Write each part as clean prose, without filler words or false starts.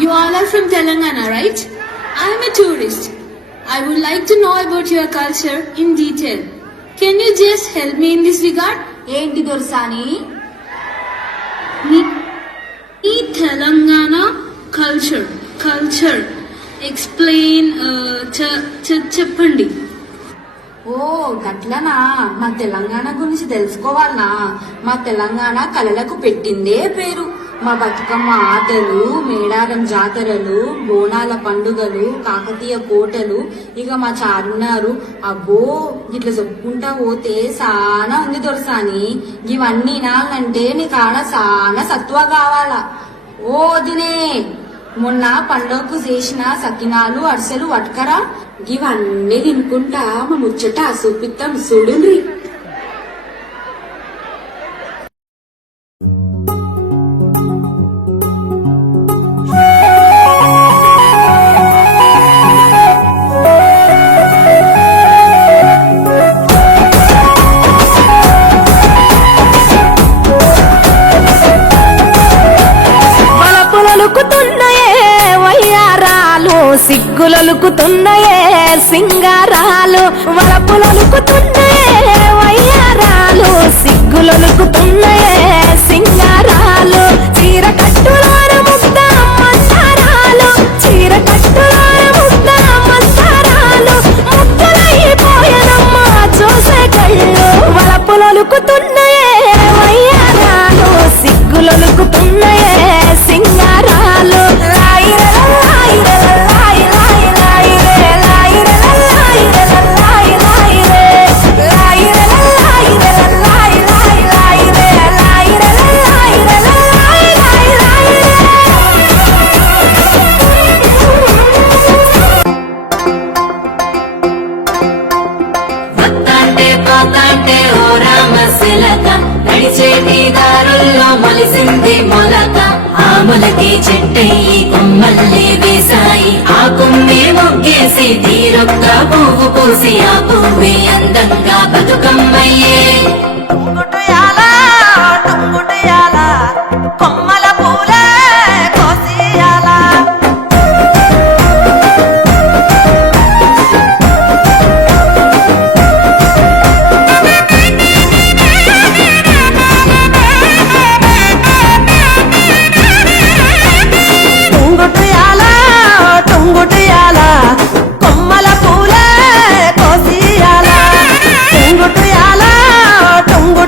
You all are from Telangana, right? I am a tourist. I would like to know about your culture in detail. Can you just help me in this regard? ఏంటి దొరసాని? ఈ Telangana culture explain చెప్పండి. ఓ గట్లనా? మా తెలంగాణ గురించి తెలుసుకోవాలనా? మా తెలంగాణ కళలకు పెట్టిందే పేరు. మా బతుకమ్మ ఆటలు, మేడారం జాతరలు, బోనాల పండుగలు, కాకతీయ కోటలు, ఇక మా చారున్నారు. అబ్బో ఇట్లా చెప్పుకుంటా పోతే సానా ఉంది దొరసాని. ఇవన్నీ నాలంటే నీ కాడ సానా సత్వ కావాలా. ఓ దినే మొన్న పండుగకు చేసిన సకినాలు, అరిసెలు పట్టుకరా. ఇవన్నీ తినుకుంటా మా ముచ్చట చూపిస్తాం చూడుండ్రి. సిగ్గులొలుకుతున్నాయే సింగారాలు, వలపులొలుకుతున్నాయే వయ్యారాలు, సిగ్గులొలుకుతున్నాయే సింగారాలు. చీర కట్టులోన ముద్ద మందారాలు, చీర కట్టులోన ముద్ద మందారాలు, ముద్దలైపోయనమ్మా చూసే కళ్ళు. వలపులొలుకుతున్నాయే వయ్యారాలు, సిగ్గులొలుకుతున్నాయే సింగారాలు. మొలిసింది మొలక ఆములకి చెట్టయి కొమ్మల్లి వేసాయి, ఆ కొమ్మే మొగ్గేసి తీరొక్క పువ్వు పూసి ఆ పువ్వే అందంగా బతుకమ్మయ్యే. కొమ్మల పూలే కోసియాలా. టొంగుటు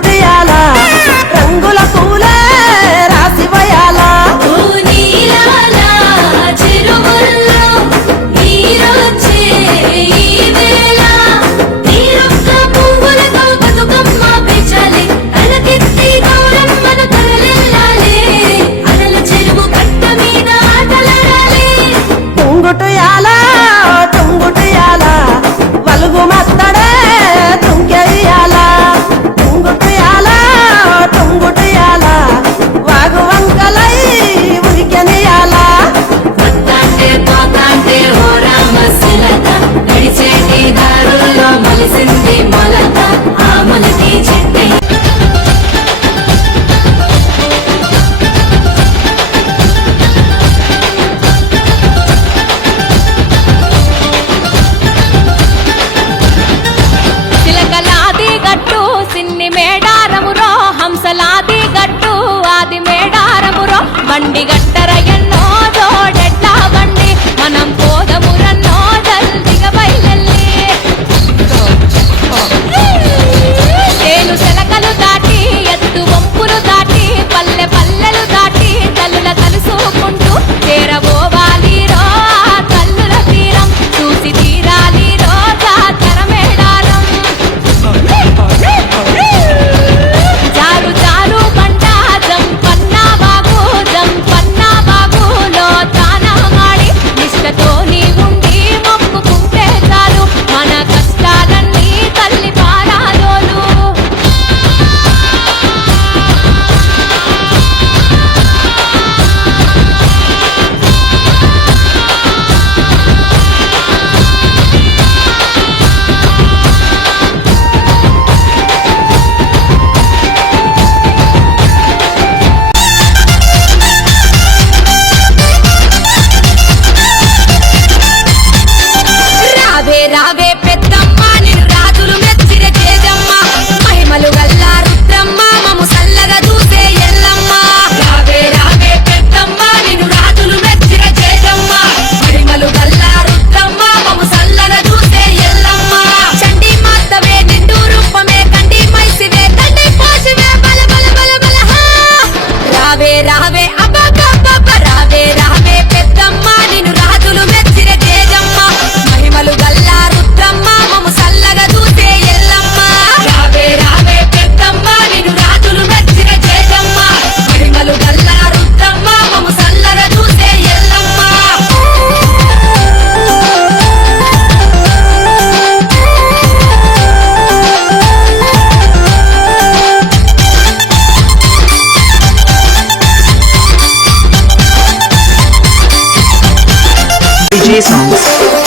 songs.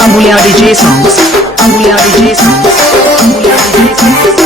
Ambulia DJ songs. Ambulia DJ songs. Ambulia DJ songs.